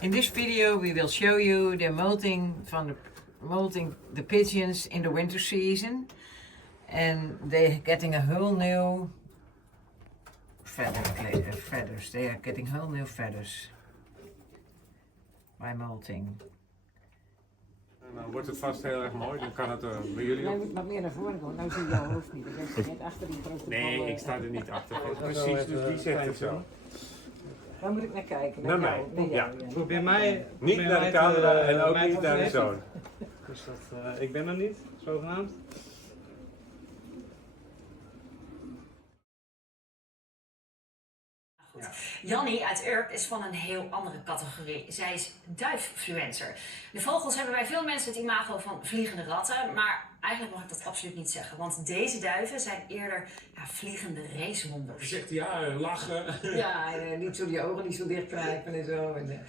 In this video we will show you the molting the pigeons in the winter season, and they're getting a whole new feathers. They are getting whole new feathers by molting. En dan wordt het vast heel erg mooi, dan kan het bij jullie Jij op. moet wat meer naar voren gaan, nou zie je jouw hoofd niet. Dan zit je net achter die grote Nee, ik sta er niet achter. Precies, dus die zegt het zo. Waar moet ik naar kijken? Naar mij. Ja. Probeer mij Niet probeer naar de mij camera te- en ook mij niet te naar de overleven. zoon. Dus dat, ik ben er niet, zogenaamd. Jannie uit Urk is van een heel andere categorie. Zij is duiffluencer. De vogels hebben bij veel mensen het imago van vliegende ratten, maar eigenlijk mag ik dat absoluut niet zeggen. Want deze duiven zijn eerder vliegende racewonders. Zegt hij ja, lachen. Ja, niet zo die ogen niet zo dicht knijpen en zo. En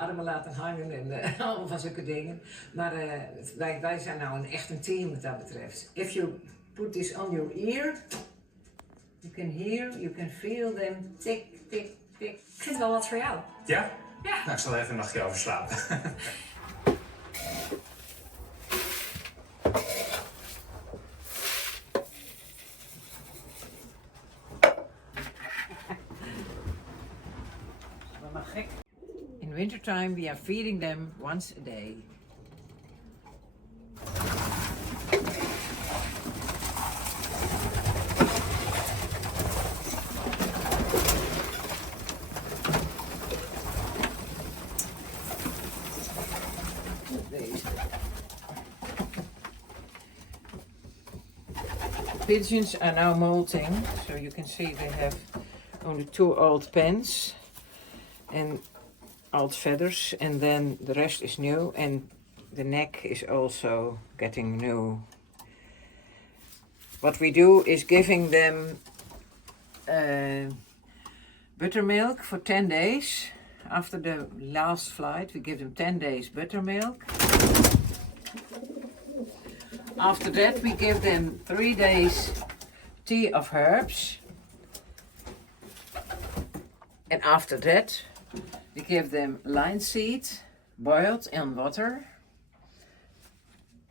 armen laten hangen en allemaal van zulke dingen. Maar wij zijn nou echt een team wat dat betreft. If you put this on your ear, you can hear, you can feel them tick, tick, tick. Ik vind het wel wat voor jou. Ja? Ja. Nou, ik zal even een nachtje over slapen. Wel gek. In wintertime we are feeding them once a day. Pigeons are now molting, so you can see they have only 2 old pens and old feathers, and then the rest is new, and the neck is also getting new. What we do is giving them buttermilk for 10 days. After the last flight we give them 10 days buttermilk. After that we give them 3 days tea of herbs. And after that we give them linseed boiled in water.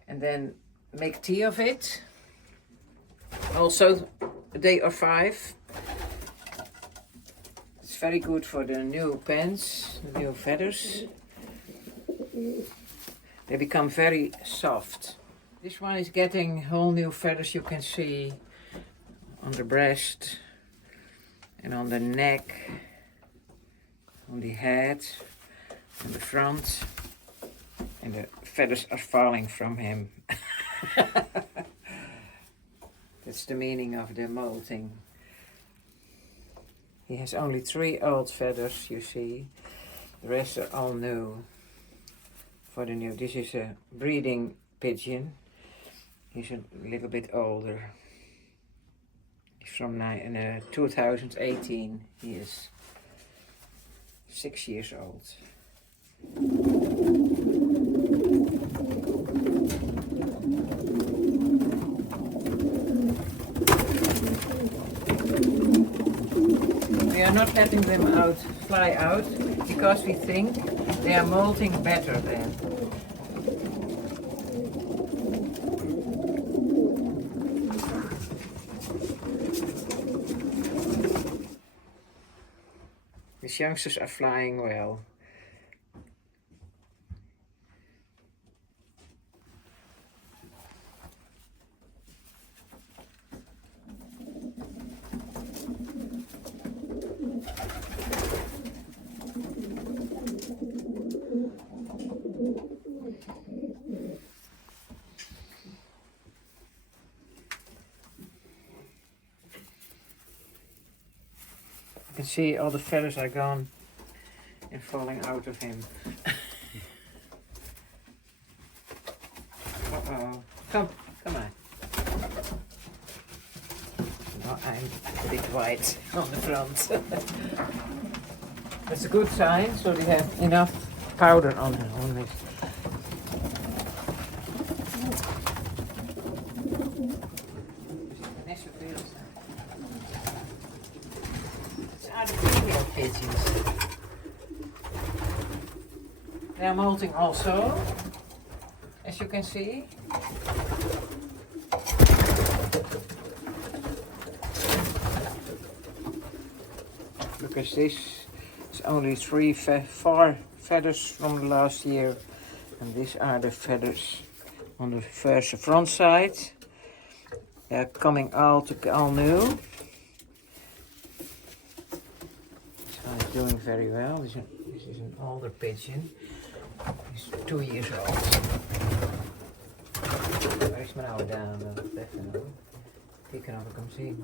And then make tea of it. Also a day or 5. It's very good for the new pens, the new feathers. They become very soft. This one is getting whole new feathers, you can see on the breast and on the neck, on the head, on the front, and the feathers are falling from him. That's the meaning of the molting. He has only 3 old feathers, you see. The rest are all new. For the new, this is a breeding pigeon. He's a little bit older. He's from 2018. He is 6 years old. We are not letting them fly out, because we think they are molting better then. These youngsters are flying well. You can see all the feathers are gone and falling out of him. Uh-oh. Come on. No, I'm a bit white on the front. That's a good sign, so they have enough powder on this. Pigeons. They are molting also, as you can see. Because this is only 4 feathers from the last year, and these are the feathers on the first front side. They are coming all new. This one is doing very well. This is an older pigeon. He's 2 years old. Waar is mijn oude dame? Even nou. Kijken of ik hem zie.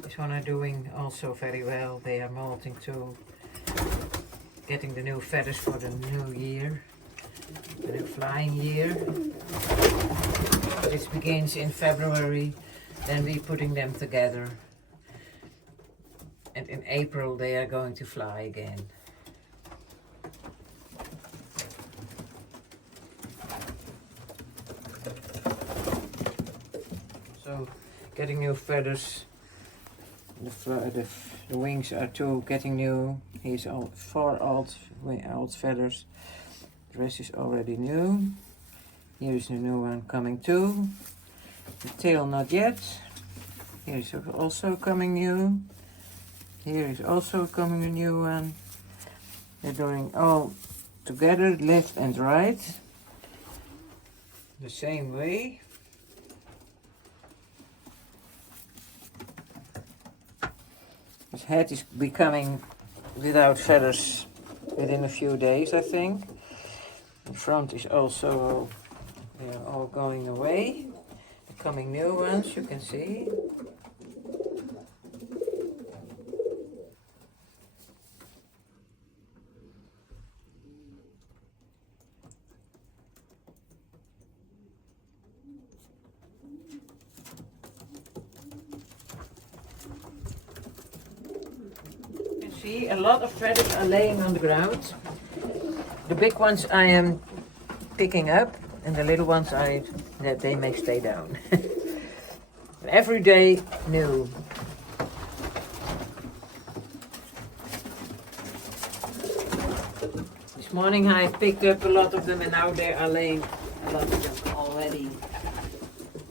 This one are doing also very well. They are molting too. Getting the new feathers for the new year. The new flying year. This begins in February. Then we're putting them together. And in April they are going to fly again. So, getting new feathers. The wings are too getting new. Here's all 4 old feathers. The rest is already new. Here's a new one coming too. The tail not yet. Here is also coming new. Here is also coming a new one. They're doing all together, left and right. The same way. His head is becoming without feathers within a few days, I think. The front is also, they are all going away. The coming new ones, you can see. See, a lot of feathers are laying on the ground. The big ones I am picking up, and the little ones they may stay down. Every day new. This morning I picked up a lot of them, and now there are laying a lot of them already.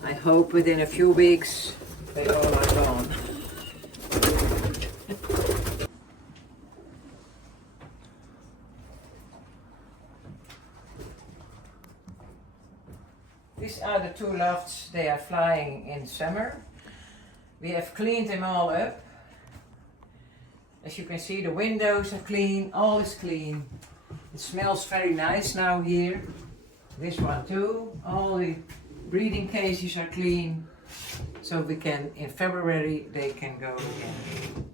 I hope within a few weeks they all are gone. These are the 2 lofts. They are flying in summer. We have cleaned them all up. As you can see, the windows are clean, all is clean. It smells very nice now here. This one too. All the breeding cages are clean. So we can, in February, they can go again.